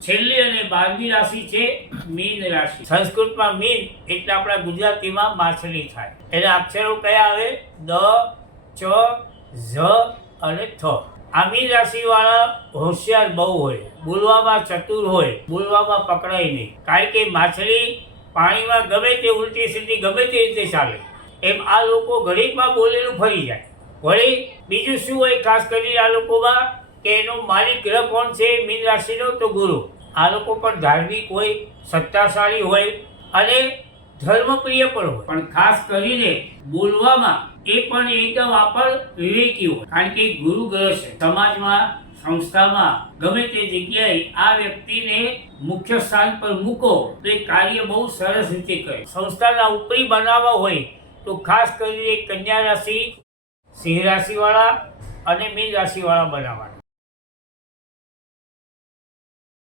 છેલ્લી અને 12મી રાશિ છે મીન રાશિ। સંસ્કૃતમાં મીન એટલે આપણા ગુજરાતીમાં માછલી થાય। એના અક્ષરો કયા આવે? દ, ચ, ઝ અને થ। આ મીન રાશિ વાળા હોશિયાર બહુ હોય, બોલવામાં ચતુર હોય, બોલવામાં પકડાય નહીં। કારણ કે માછલી પાણીમાં ગમે તે ઉલટી સીધી ગમે તે રીતે ચાલે, એમ આ લોકો ઘડીકમાં બોલેલું ફરી જાય। વળી બીજું શું હોય ખાસ કરીને આ લોકોમાં કે એનો માલિક ગ્રહ કોણ છે મીન રાશિનો? તો ગુરુ। આ લોકો પણ ધાર્મિક હોય, સત્તાશાળી હોય અને ધર્મપ્રિય પણ હોય, પણ ખાસ કરીને બોલવામાં એ પણ એકદમ વિવેકી હોય, કારણ કે ગુરુ ગ્રહ છે। સમાજમાં, સંસ્થામાં ગમે તે જગ્યાએ આ વ્યક્તિને મુખ્ય સ્થાન પર મૂકો તો એ કાર્ય બહુ સરસ રીતે કરે। સંસ્થાના ઉપરી બનાવવા હોય તો ખાસ કરીને કન્યા રાશિ, સિંહ રાશિ વાળા અને મીન રાશિ વાળા બનાવવા।